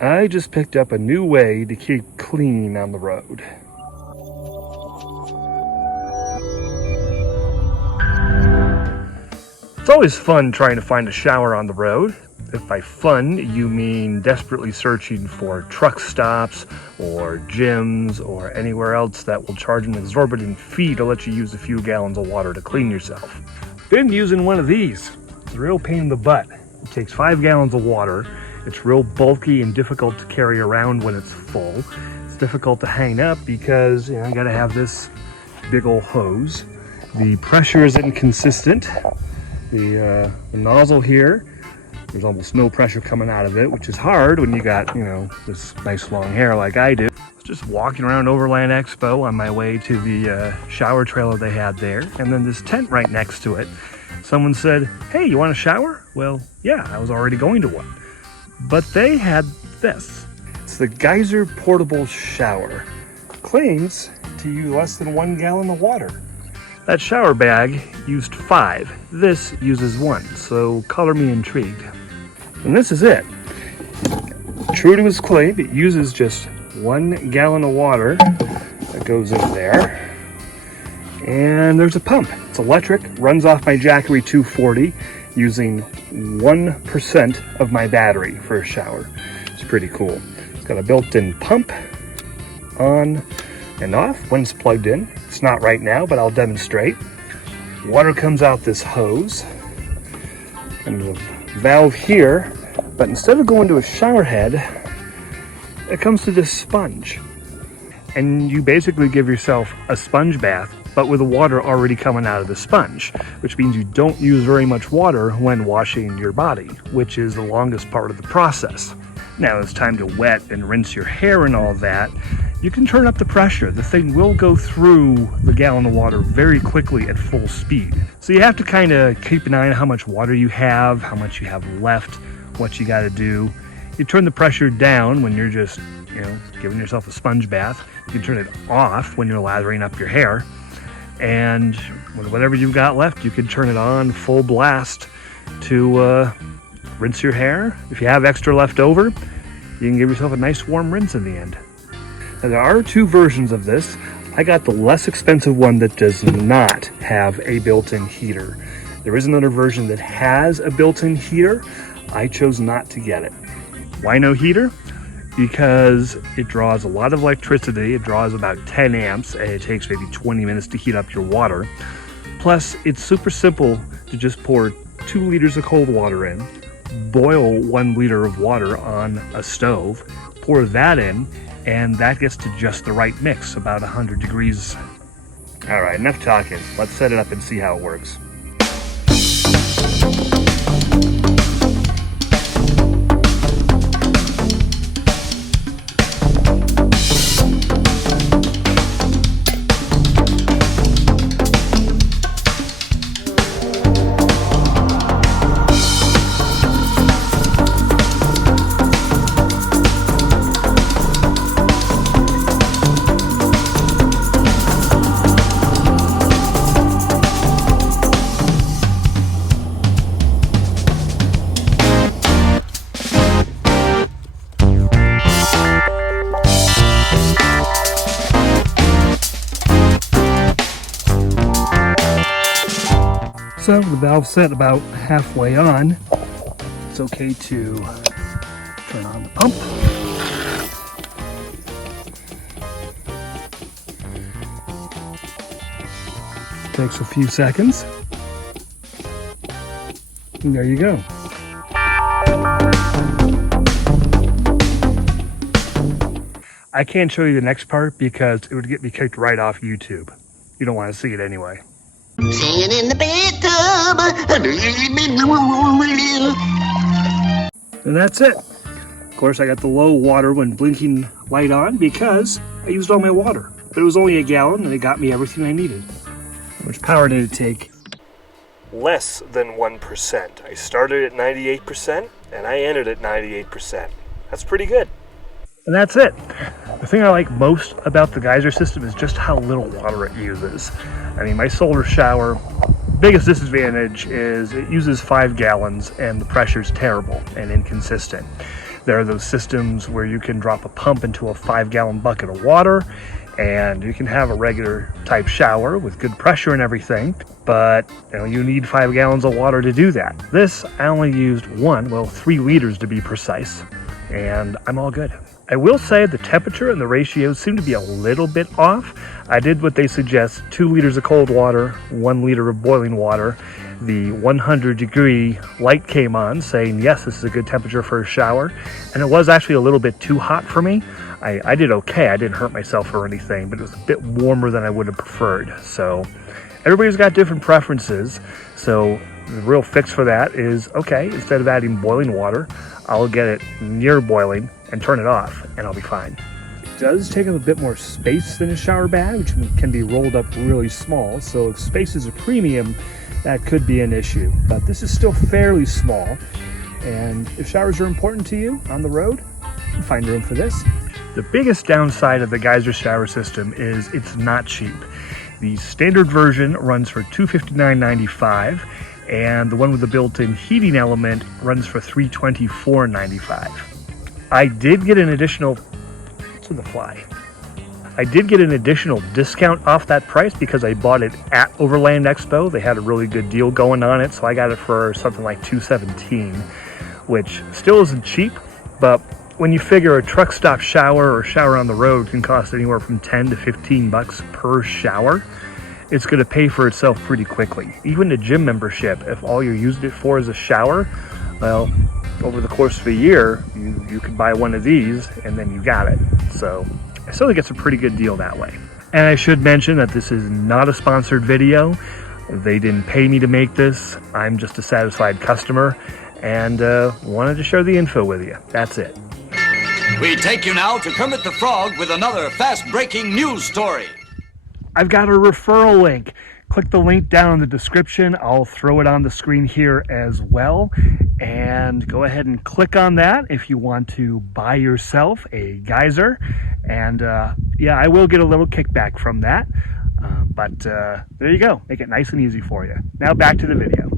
I just picked up a new way to keep clean on the road. It's always fun trying to find a shower on the road. If by fun you mean desperately searching for truck stops or gyms or anywhere else that will charge an exorbitant fee to let you use a few gallons of water to clean yourself. Been using one of these. It's a real pain in the butt. It takes 5 gallons of water. It's real bulky and difficult to carry around when it's full. It's difficult to hang up because I gotta have this big old hose. The pressure is inconsistent. The nozzle here, there's almost no pressure coming out of it, which is hard when you got, this nice long hair like I do. I was just walking around Overland Expo on my way to the shower trailer they had there, and then this tent right next to it. Someone said, "Hey, you want a shower?" Well, yeah, I was already going to one. But they had this. It's the Geyser portable shower. Claims to use less than 1 gallon of water. That shower bag used 5. This uses 1, so color me intrigued. And this is it. True to his claim, it uses just 1 gallon of water that goes in there. And there's a pump. It's electric, runs off my Jackery 240 using 1% of my battery for a shower. It's pretty cool. It's got a built-in pump on and off when it's plugged in. It's not right now, but I'll demonstrate. Water comes out this hose, and there's a valve here, but instead of going to a shower head, it comes to this sponge. And you basically give yourself a sponge bath, but with the water already coming out of the sponge, which means you don't use very much water when washing your body, which is the longest part of the process. Now it's time to wet and rinse your hair and all that. You can turn up the pressure. The thing will go through the gallon of water very quickly at full speed. So you have to kind of keep an eye on how much water you have, how much you have left, what you got to do. You turn the pressure down when you're just, giving yourself a sponge bath. You can turn it off when you're lathering up your hair. And whatever you've got left, you can turn it on full blast to rinse your hair. If you have extra left over, you can give yourself a nice warm rinse in the end. Now, there are 2 versions of this. I got the less expensive one that does not have a built-in heater. There is another version that has a built-in heater. I chose not to get it. Why no heater? Because it draws a lot of electricity. It draws about 10 amps and it takes maybe 20 minutes to heat up your water. Plus, it's super simple to just pour 2 liters of cold water in, boil 1 liter of water on a stove, pour that in, and that gets to just the right mix, about 100 degrees. All right, enough talking. Let's set it up and see how it works. So the valve's set about halfway on. It's okay to turn on the pump. Takes a few seconds. And there you go. I can't show you the next part because it would get me kicked right off YouTube. You don't want to see it anyway. Singing in the bathtub. And that's it. Of course, I got the low water when blinking light on because I used all my water. But it was only a gallon and it got me everything I needed. How much power did it take? Less than 1%. I started at 98% and I ended at 98%. That's pretty good. And that's it. The thing I like most about the Geyser system is just how little water it uses. I mean, my solar shower, biggest disadvantage is it uses 5 gallons and the pressure's terrible and inconsistent. There are those systems where you can drop a pump into a 5-gallon bucket of water and you can have a regular type shower with good pressure and everything, but you need 5 gallons of water to do that. This, I only used 3 liters to be precise, and I'm all good. I will say the temperature and the ratios seem to be a little bit off. I did what they suggest: 2 liters of cold water, 1 liter of boiling water. The 100-degree light came on saying, yes, this is a good temperature for a shower. And it was actually a little bit too hot for me. I did okay. I didn't hurt myself or anything, but it was a bit warmer than I would have preferred. So everybody's got different preferences. So the real fix for that is, okay, instead of adding boiling water, I'll get it near boiling and turn it off, and I'll be fine. It does take up a bit more space than a shower bag, which can be rolled up really small. So if space is a premium, that could be an issue. But this is still fairly small. And if showers are important to you on the road, you can find room for this. The biggest downside of the Geyser shower system is it's not cheap. The standard version runs for $259.95, and the one with the built-in heating element runs for $324.95. I did get an additional, what's in the fly? I did get an additional discount off that price because I bought it at Overland Expo. They had a really good deal going on it, so I got it for something like $217, which still isn't cheap, but when you figure a truck stop shower or shower on the road can cost anywhere from 10 to 15 bucks per shower, it's going to pay for itself pretty quickly. Even a gym membership, if all you're using it for is a shower, well, over the course of a year, you could buy one of these and then you got it. So I still think it's a pretty good deal that way. And I should mention that this is not a sponsored video. They didn't pay me to make this. I'm just a satisfied customer and wanted to share the info with you. That's it. We take you now to Kermit the Frog with another fast-breaking news story. I've got a referral link. Click the link down in the description. I'll throw it on the screen here as well. And go ahead and click on that if you want to buy yourself a Geyser. And yeah, I will get a little kickback from that. But there you go. Make it nice and easy for you. Now back to the video.